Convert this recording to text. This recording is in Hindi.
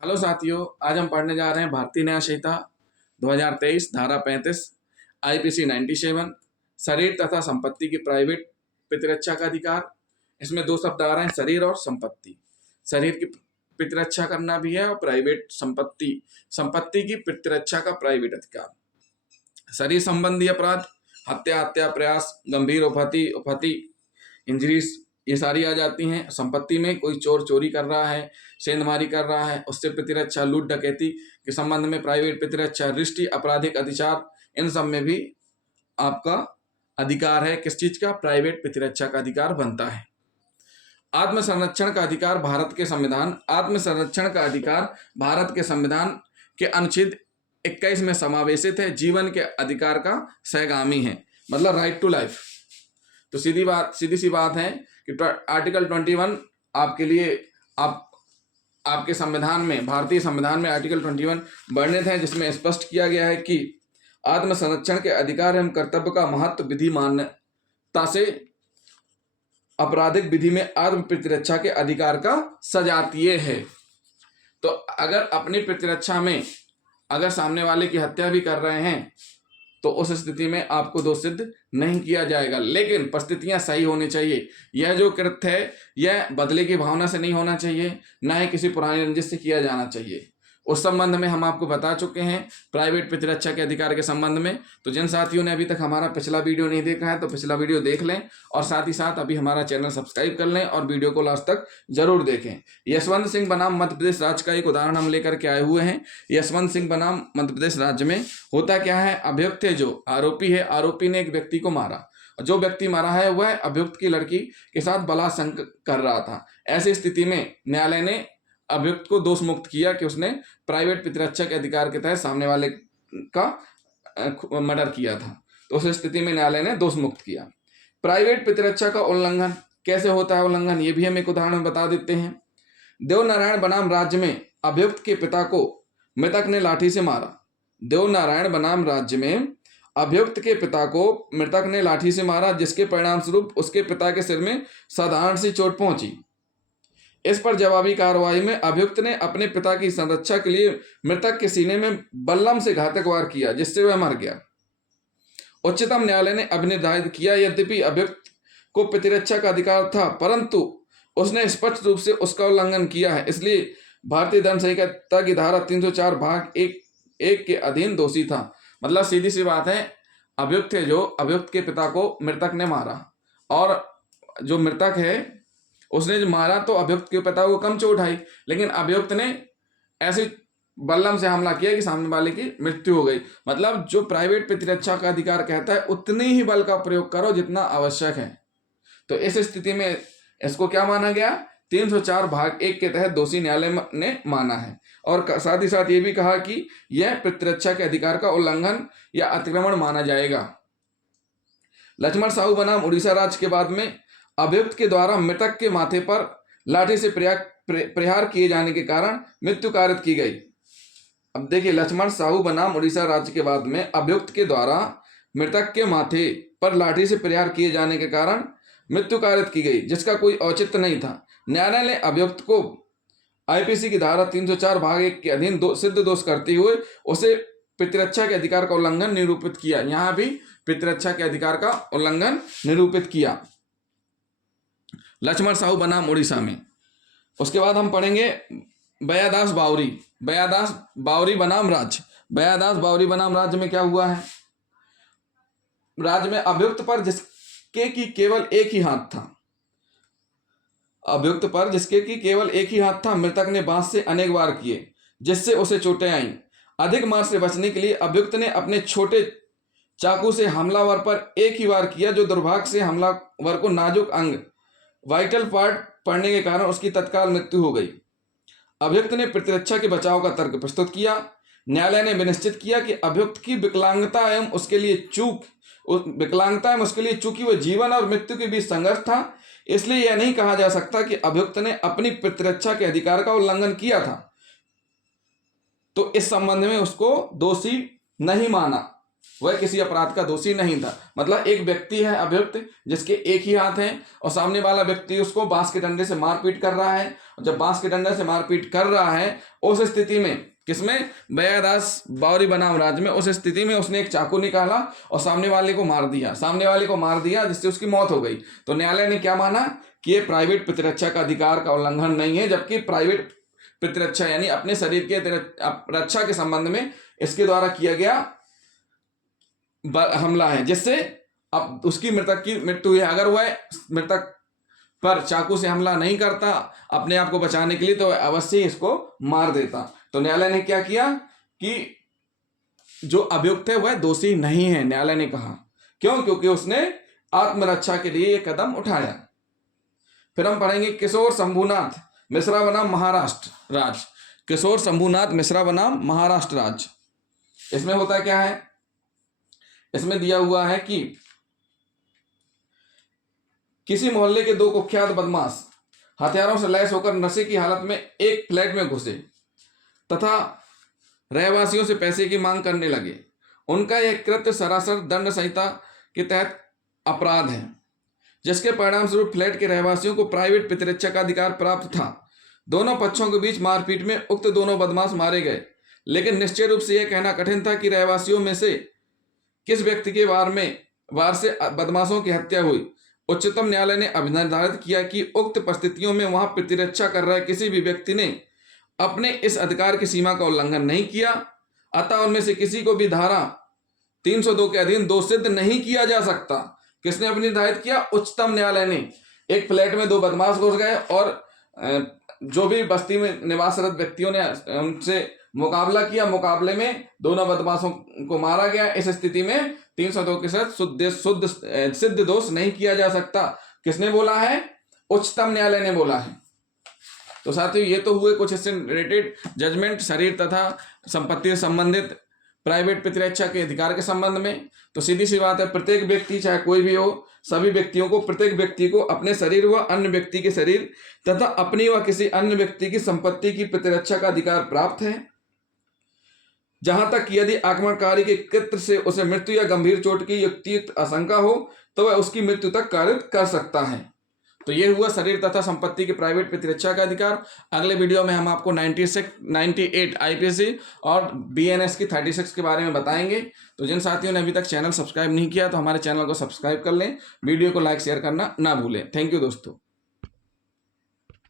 हेलो साथियों, आज हम पढ़ने जा रहे हैं भारतीय न्याय संहिता 2023 धारा 35 आईपीसी 97 शरीर तथा संपत्ति की प्राइवेट प्रतिरक्षा का अधिकार। इसमें दो शब्द आ रहे हैं, शरीर और संपत्ति। शरीर की प्रतिरक्षा करना भी है और प्राइवेट संपत्ति की प्रतिरक्षा का प्राइवेट अधिकार। शरीर संबंधी अपराध, हत्या प्रयास, गंभीर उपहति इंजरीज, ये सारी आ जाती हैं। संपत्ति में कोई चोर चोरी कर रहा है, सेंधमारी कर रहा है, उससे प्रतिरक्षा, लूट डकैती के संबंध में प्राइवेट प्रतिरक्षा, रिष्टि, आपराधिक अतिचार, इन सब में भी आपका अधिकार है। किस चीज का? प्राइवेट प्रतिरक्षा का अधिकार बनता है। आत्मसंरक्षण का अधिकार भारत के संविधान आत्मसंरक्षण का अधिकार भारत के संविधान के अनुच्छेद 21 में समावेशित है। जीवन के अधिकार का सहगामी है, मतलब राइट टू लाइफ। तो सीधी सी बात है कि आर्टिकल 21 आपके लिए आपके संविधान में, भारतीय संविधान में आर्टिकल 21 वर्णित है, जिसमें स्पष्ट किया गया है कि आत्मसंरक्षण के अधिकार एवं कर्तव्य का महत्व विधि मान्यता से आपराधिक विधि में आत्म प्रतिरक्षा के अधिकार का सजातीय है। तो अगर अपनी प्रतिरक्षा में अगर सामने वाले की हत्या भी कर रहे हैं तो उस स्थिति में आपको दोष सिद्ध नहीं किया जाएगा, लेकिन परिस्थितियां सही होनी चाहिए। यह जो कृत्य है यह बदले की भावना से नहीं होना चाहिए, ना ही किसी पुरानी रंजिश से किया जाना चाहिए। उस संबंध में हम आपको बता चुके हैं प्राइवेट प्रतिरक्षा के अधिकार के संबंध में। तो जिन साथियों ने अभी तक हमारा पिछला वीडियो नहीं देखा है तो पिछला वीडियो देख लें, और साथ ही साथ अभी हमारा चैनल सब्सक्राइब कर लें और वीडियो को लास्ट तक जरूर देखें। यशवंत सिंह बनाम मध्य प्रदेश राज्य का एक उदाहरण हम लेकर के आए हुए हैं। यशवंत सिंह बनाम मध्य प्रदेश राज्य में होता क्या है, अभियुक्त है जो आरोपी है, आरोपी ने एक व्यक्ति को मारा। जो व्यक्ति मारा है वह अभियुक्त की लड़की के साथ बलात्कार कर रहा था। ऐसी स्थिति में न्यायालय ने अभियुक्त को दोष मुक्त किया कि उसने प्राइवेट प्रतिरक्षा के अधिकार के तहत सामने वाले का मर्डर किया था। तो उस स्थिति में न्यायालय ने दोष मुक्त किया। प्राइवेट प्रतिरक्षा का उल्लंघन कैसे होता है? उल्लंघन ये भी हम एक उदाहरण बता देते हैं। देवनारायण बनाम राज्य में अभियुक्त के पिता को मृतक ने लाठी से मारा। देवनारायण बनाम राज्य में अभियुक्त के पिता को मृतक ने लाठी से मारा, जिसके परिणाम स्वरूप उसके पिता के सिर में साधारण सी चोट पहुंची। इस पर जवाबी कार्रवाई में अभियुक्त ने अपने पिता की संरक्षा के लिए मृतक के सीने में बल्लम से घातक वार किया, जिससे वह मर गया। उच्चतम न्यायालय ने अभिनिर्धारित किया, यद्यपि अभियुक्त को प्रतिरक्षा का अधिकार था, परंतु उसने स्पष्ट रूप से उसका उल्लंघन किया है, इसलिए भारतीय दंड संहिता की धारा 304 भाग 1 के अधीन दोषी था। मतलब सीधी सी बात है, अभियुक्त है जो अभियुक्त के पिता को मृतक ने मारा, और जो मृतक है उसने जो मारा तो अभियुक्त के पिता को कम चोट आई, लेकिन अभियुक्त ने ऐसे बल्लम से हमला किया कि सामने वाले की मृत्यु हो गई। मतलब जो प्राइवेट प्रतिरक्षा का अधिकार कहता है उतनी ही बल का प्रयोग करो जितना आवश्यक है। तो इस स्थिति में इसको क्या माना गया? 304 भाग 1 के तहत दोषी न्यायालय ने माना है। और साथ ही साथ ये भी कहा कि यह प्रतिरक्षा के अधिकार का उल्लंघन या अतिक्रमण माना जाएगा। लक्ष्मण साहू बनाम उड़ीसा राज्य के बाद में अभियुक्त के द्वारा मृतक के माथे पर लाठी से प्रहार किए जाने के कारण मृत्यु कारित की गई। अब देखिए, लक्ष्मण साहू बनाम उड़ीसा राज्य के बाद में अभियुक्त के द्वारा मृतक के माथे पर लाठी से प्रहार किए जाने के कारण मृत्यु कारित की गई, जिसका कोई औचित्य नहीं था। न्यायालय ने अभियुक्त को आईपीसी की धारा 304 भाग 1 के अधीन सिद्ध दोष करते हुए उसे प्रतिरक्षा के अधिकार का उल्लंघन निरूपित किया। यहां भी प्रतिरक्षा के अधिकार का उल्लंघन निरूपित किया लक्ष्मण साहू बनाम उड़ीसा में। उसके बाद हम पढ़ेंगे बयादास बावरी बनाम राज्य। बयादास बावरी बनाम राज्य में क्या हुआ है? राज्य में अभियुक्त पर जिसके की केवल एक ही हाथ था, अभियुक्त पर जिसके की केवल एक ही हाथ था, मृतक ने बांस से अनेक वार किए, जिससे उसे चोटें आईं। अधिक मार से बचने के लिए अभियुक्त ने अपने छोटे चाकू से हमलावर पर एक ही वार किया, जो दुर्भाग्य से हमलावर को नाजुक अंग वाइटल पार्ट पड़ने के कारण उसकी तत्काल मृत्यु हो गई। अभियुक्त ने प्रतिरक्षा के बचाव का तर्क प्रस्तुत किया। न्यायालय ने विनिश्चित किया कि अभियुक्त की विकलांगता एवं उसके लिए चूंकि वह जीवन और मृत्यु के बीच संघर्ष था, इसलिए यह नहीं कहा जा सकता कि अभियुक्त ने अपनी प्रतिरक्षा के अधिकार का उल्लंघन किया था। तो इस संबंध में उसको दोषी नहीं माना। वह किसी अपराध का दोषी नहीं था। मतलब एक व्यक्ति है अभियुक्त जिसके एक ही हाथ है और सामने वाला व्यक्ति उसको बांस के डंडे से मारपीट कर रहा है। जब बांस के डंडे से मारपीट कर रहा है उस स्थिति में, किसमें, बयादास बावरी बनाम राज्य में, उस स्थिति में उसने एक चाकू निकाला और सामने वाले को मार दिया जिससे उसकी मौत हो गई। तो न्यायालय ने क्या माना कि ये प्राइवेट प्रतिरक्षा का अधिकार का उल्लंघन नहीं है, जबकि प्राइवेट प्रतिरक्षा यानी अपने शरीर के रक्षा के संबंध में इसके द्वारा किया गया हमला है, जिससे अब उसकी मृतक की मृत्यु है। अगर वह मृतक पर चाकू से हमला नहीं करता अपने आप को बचाने के लिए तो वह अवश्य ही इसको मार देता। तो न्यायालय ने क्या किया कि जो अभियुक्त है वह दोषी नहीं है, न्यायालय ने कहा। क्यों? क्योंकि उसने आत्मरक्षा के लिए यह कदम उठाया। फिर हम पढ़ेंगे किशोर शंभुनाथ मिश्रा बनाम महाराष्ट्र राज्य। किशोर शंभुनाथ मिश्रा बनाम महाराष्ट्र राज्य। इसमें होता क्या है, इसमें दिया हुआ है कि किसी मोहल्ले के दो कुख्यात बदमाश हथियारों से लैस होकर नशे की हालत में एक फ्लैट में घुसे तथा रहवासियों से पैसे की मांग करने लगे। उनका यह कृत्य सरासर दंड संहिता के तहत अपराध है, जिसके परिणाम स्वरूप फ्लैट के रहवासियों को प्राइवेट प्रतिरक्षा का अधिकार प्राप्त था। दोनों पक्षों के बीच मारपीट में उक्त दोनों बदमाश मारे गए, लेकिन निश्चय रूप से यह कहना कठिन था कि रहवासियों में से किस व्यक्ति के वार से बदमाशों की हत्या हुई। उच्चतम न्यायालय ने अभिनिर्धारित किया कि उक्त परिस्थितियों में वहां प्रतिरक्षा कर रहे किसी भी व्यक्ति ने अपने इस अधिकार की सीमा का उल्लंघन नहीं किया, अतः उनमें से किसी को भी धारा 302 के अधीन दोष सिद्ध नहीं किया जा सकता। किसने अभिनिर्धारित किया? उच्चतम न्यायालय ने। एक फ्लैट में दो बदमाश घुस गए और जो भी बस्ती में निवासरत व्यक्तियों ने उनसे मुकाबला किया, मुकाबले में दोनों बदमाशों को मारा गया। इस स्थिति में 302 के साथ सिद्ध दोष नहीं किया जा सकता। किसने बोला है? उच्चतम न्यायालय ने बोला है। तो साथियों, ये तो हुए कुछ इससे रिलेटेड जजमेंट शरीर तथा संपत्ति से संबंधित प्राइवेट प्रतिरक्षा के अधिकार के संबंध में। तो सीधी सी बात है, प्रत्येक व्यक्ति चाहे कोई भी हो, सभी व्यक्तियों को, प्रत्येक व्यक्ति को अपने शरीर व अन्य व्यक्ति के शरीर तथा अपनी व किसी अन्य व्यक्ति की संपत्ति की प्रतिरक्षा का अधिकार प्राप्त है। जहां तक यदि आक्रमणकारी के कृत्य से उसे मृत्यु या गंभीर चोट की युक्तियुक्त आशंका हो तो वह उसकी मृत्यु तक कारित कर सकता है। तो ये हुआ शरीर तथा संपत्ति की प्राइवेट प्रतिरक्षा का अधिकार। अगले वीडियो में हम आपको 98 आईपीसी और बीएनएस की 36 के बारे में बताएंगे। तो जिन साथियों ने अभी तक चैनल सब्सक्राइब नहीं किया तो हमारे चैनल को सब्सक्राइब कर लें, वीडियो को लाइक शेयर करना ना भूलें। थैंक यू दोस्तों।